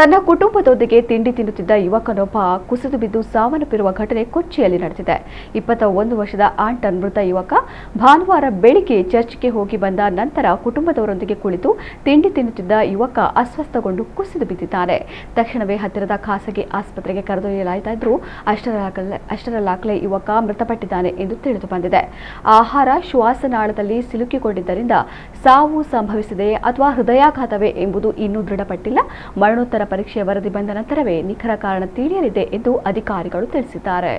ತನ್ನ ಕುಟುಂಬದೊಂದಿಗೆ ತಿಂಡಿ ತಿನ್ನುತ್ತಿದ್ದ ಯುವಕನೊಬ್ಬ ಕುಸಿದು ಬಿದ್ದು ಸಾವನ್ನಪ್ಪಿರುವ ಘಟನೆ ಕೊಚ್ಚಿಯಲ್ಲಿ ನಡೆದಿದೆ. 21 ವರ್ಷದ ಆಂಟನ್ ಮೃತ ಯುವಕ ಭಾನುವಾರ ಬೆಳಿಗ್ಗೆ ಚರ್ಚ್ಗೆ ಹೋಗಿ ಬಂದ ನಂತರ ಕುಟುಂಬದವರೊಂದಿಗೆ ಕುಳಿತು ತಿಂಡಿ ತಿನ್ನುತ್ತಿದ್ದ ಯುವಕ ಅಸ್ವಸ್ಥಗೊಂಡು ಕುಸಿದು ಬಿದ್ದಿದ್ದಾನೆ. ತಕ್ಷಣವೇ ಹತ್ತಿರದ ಖಾಸಗಿ ಆಸ್ಪತ್ರೆಗೆ ಕರೆದೊಯ್ಯಲಾಯಿತಾದರೂ ಅಷ್ಟರಲ್ಲಾಗಲೇ ಯುವಕ ಮೃತಪಟ್ಟಿದ್ದಾನೆ ಎಂದು ತಿಳಿದು ಬಂದಿದೆ. ಆಹಾರ ಶ್ವಾಸನಾಳದಲ್ಲಿ ಸಿಲುಕಿಕೊಂಡಿದ್ದರಿಂದ ಸಾವು ಸಂಭವಿಸಿದೆ ಅಥವಾ ಹೃದಯಾಘಾತವೇ ಎಂಬುದು ಇನ್ನೂ ದೃಢಪಟ್ಟಿಲ್ಲ. ಮರಣೋತ್ತರ ಪರೀಕ್ಷೆಯ ವರದಿ ಬಂದ ನಂತರವೇ ನಿಖರ ಕಾರಣ ತಿಳಿಯಲಿದೆ ಎಂದು ಅಧಿಕಾರಿಗಳು ತಿಳಿಸಿದ್ದಾರೆ.